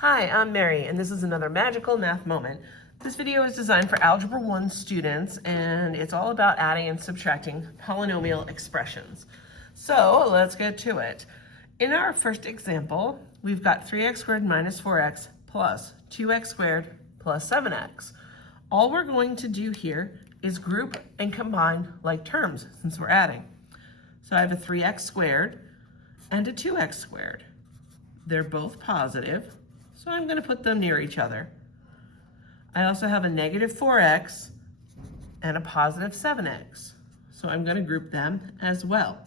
Hi, I'm Mary, and this is another magical math moment. This video is designed for Algebra 1 students, and it's all about adding and subtracting polynomial expressions. So let's get to it. In our first example, we've got 3x squared minus 4x plus 2x squared plus 7x. All we're going to do here is group and combine like terms since we're adding. So I have a 3x squared and a 2x squared. They're both positive, so I'm going to put them near each other. I also have a negative 4x and a positive 7x, so I'm going to group them as well.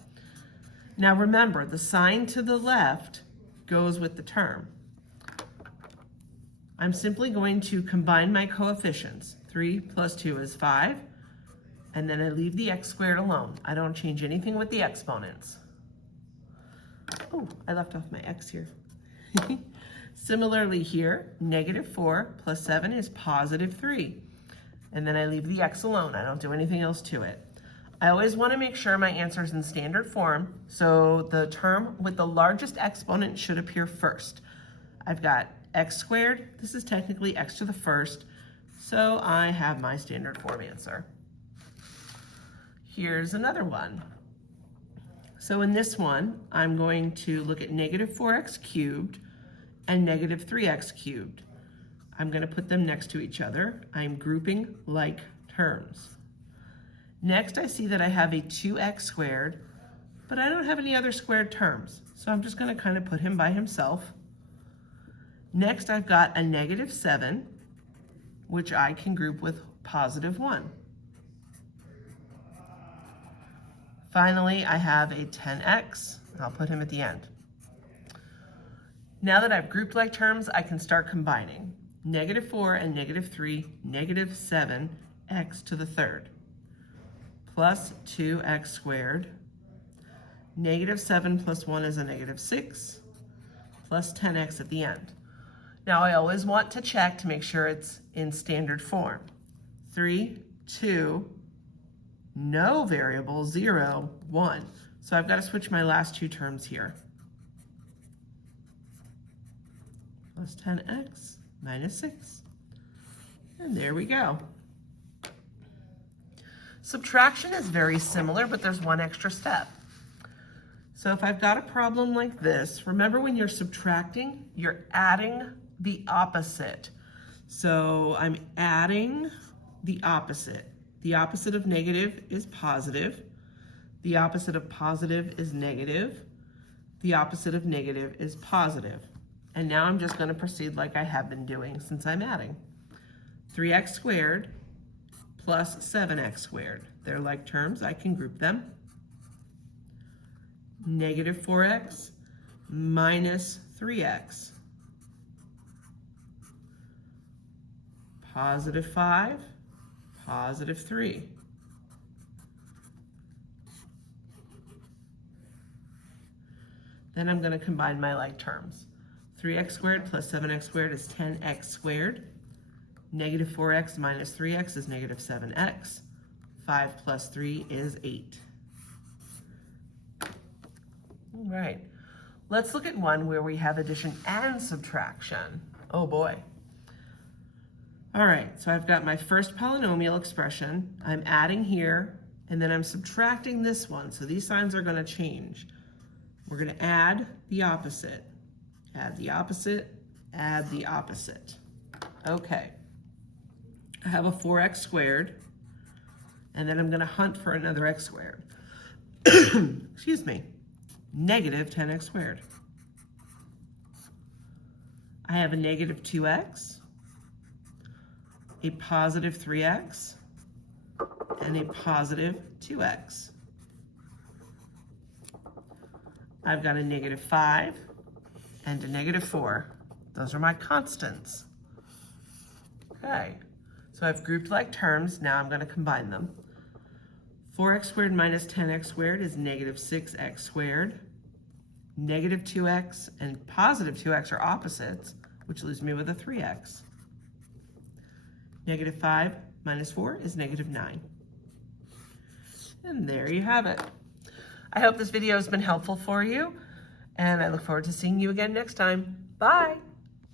Now remember, the sign to the left goes with the term. I'm simply going to combine my coefficients. 3 plus 2 is 5, and then I leave the x squared alone. I don't change anything with the exponents. Oh, I left off my x here. Similarly here, negative 4 plus 7 is positive 3. And then I leave the x alone. I don't do anything else to it. I always want to make sure my answer is in standard form, so the term with the largest exponent should appear first. I've got x squared. This is technically x to the first, so I have my standard form answer. Here's another one. So in this one, I'm going to look at negative 4x cubed and negative 3x cubed. I'm going to put them next to each other. I'm grouping like terms. Next, I see that I have a 2x squared, but I don't have any other squared terms, so I'm just going to kind of put him by himself. Next, I've got a negative 7, which I can group with positive 1. Finally, I have a 10x, and I'll put him at the end. Now that I've grouped like terms, I can start combining. Negative 4 and negative 3, negative 7x to the third, plus 2x squared. Negative 7 plus 1 is a negative 6, plus 10x at the end. Now I always want to check to make sure it's in standard form. 3, 2, no variable, 0, 1. So I've got to switch my last two terms here. Plus 10x minus 6. And there we go. Subtraction is very similar, but there's one extra step. So if I've got a problem like this, remember when you're subtracting, you're adding the opposite. So I'm adding the opposite. The opposite of negative is positive. The opposite of positive is negative. The opposite of negative is positive. And now I'm just going to proceed like I have been doing since I'm adding. 3x squared plus 7x squared. They're like terms, I can group them. Negative 4x minus 3x. Positive 5, positive 3. Then I'm going to combine my like terms. 3x squared plus 7x squared is 10x squared. Negative 4x minus 3x is negative 7x. 5 plus 3 is 8. All right, let's look at one where we have addition and subtraction. Oh boy. All right, so I've got my first polynomial expression. I'm adding here, and then I'm subtracting this one. So these signs are going to change. We're going to add the opposite. Add the opposite, add the opposite. Okay. I have a 4x squared, and then I'm going to hunt for another x squared. Excuse me. Negative 10x squared. I have a negative 2x, a positive 3x, and a positive 2x. I've got a negative 5 and a negative 4. Those are my constants. Okay, so I've grouped like terms. Now I'm going to combine them. 4x squared minus 10x squared is negative 6x squared. Negative 2x and positive 2x are opposites, which leaves me with a 3x. Negative 5 minus 4 is negative 9. And there you have it. I hope this video has been helpful for you, and I look forward to seeing you again next time. Bye.